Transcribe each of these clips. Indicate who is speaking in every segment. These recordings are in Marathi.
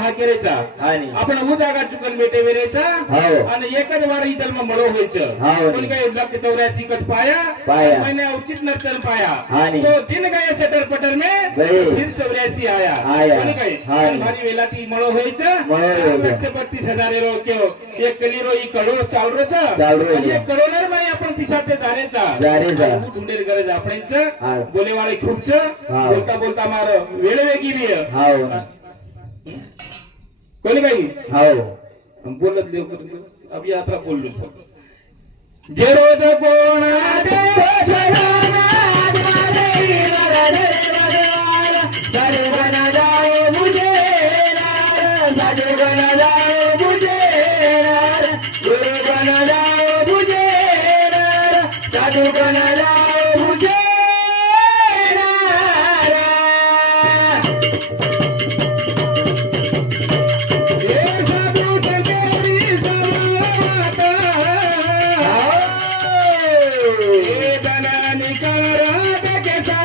Speaker 1: हा केरेचा.
Speaker 2: आणि?
Speaker 1: आपण उजागा चुकल बेटे वेरेचा. आणि एकच वार इतर मग
Speaker 2: मळो
Speaker 1: व्हायचं. पण काही लक्ष चौऱ्यासी कट
Speaker 2: पाया
Speaker 1: मैंने उचित नतर पाया. तो दिन गए सटर पटर में? दिन चौऱ्यासी आया. पण
Speaker 2: काही भारी
Speaker 1: वेला ती मळो व्हायचं. एकशे बत्तीस हजार रो क्यो एक कलिरो
Speaker 2: ही कळो
Speaker 1: चालरोचा. एक कळोनर माई आपण पिसाते जारेचा ढुंडेर गरज
Speaker 2: आपणच.
Speaker 1: बोलेवाळे
Speaker 2: खूपच.
Speaker 1: बोलता बोलता मार वेळ वेगी बी काही
Speaker 2: हाव
Speaker 1: बोलत लवकर अब यात्रा बोललो जे रोज कोण साधू गणाला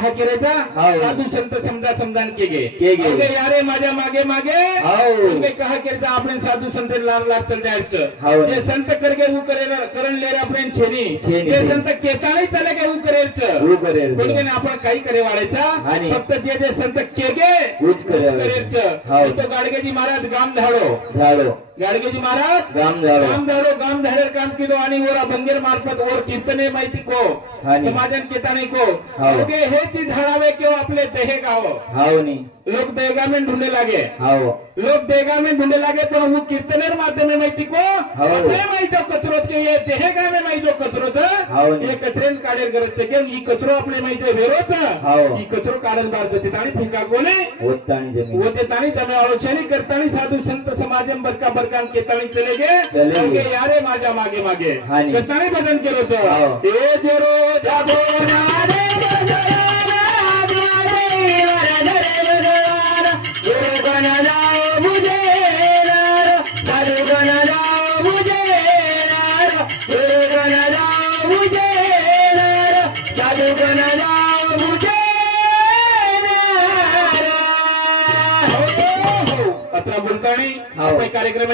Speaker 1: कोणी काही कहा केरेचा
Speaker 2: हाव.
Speaker 1: साधू संत समजा समजान के गे
Speaker 2: के गे.
Speaker 1: अगे यारे माझ्या मागे मागे
Speaker 2: हाव.
Speaker 1: कोणी काही केरेचा आपण साधू संत लाल लाल चल जायचं
Speaker 2: हाव.
Speaker 1: जे संत करगे ऊ करेल करण लेरे आपण छेनी. ते संत केताळी चले गे ऊ करेलचं
Speaker 2: ऊ करेल.
Speaker 1: कोणी आपण काही करे वाढायचा
Speaker 2: आणि?
Speaker 1: फक्त जे जे संत केगे
Speaker 2: करेल.
Speaker 1: करेलचं. तो गाडगेजी महाराज गाम धाडो
Speaker 2: झालो
Speaker 1: गाडगेजी महाराज
Speaker 2: गाम झालो
Speaker 1: गाम झालो काम केलो आणि वरा बंगेर मार्फत वर चिंतने माहिती को
Speaker 2: हानी.
Speaker 1: केता नाही को. ओके हे चीज झाडावे किंवा आपले देहे गाव.
Speaker 2: हाव नाही
Speaker 1: लोक देगामेन ढुंडे लागे.
Speaker 2: हाव.
Speaker 1: लोक देगामेन ढुंडे लागे पण हु कीर्तने माध्यमे माहिती को? आपले माहिती कचरो देहे गावे माहिती कचरोच
Speaker 2: हाव
Speaker 1: हे कचरेन काढेर गरज छे केम ही कचरो आपले माहिती वेरोच
Speaker 2: हाव.
Speaker 1: ही कचरो काढन बार जते आणि फिंका कोणी?
Speaker 2: होत आणि
Speaker 1: जमीन. होते ताणी जमे आलोचनी करतानी साधू संत समाजन बरका बरका बरकान केताणी चले गे
Speaker 2: चले गे.
Speaker 1: यारे माझ्या मागे मागे. करताणी भजन केलो तो
Speaker 2: हाव.
Speaker 1: ते जे रोज कार्यक्रम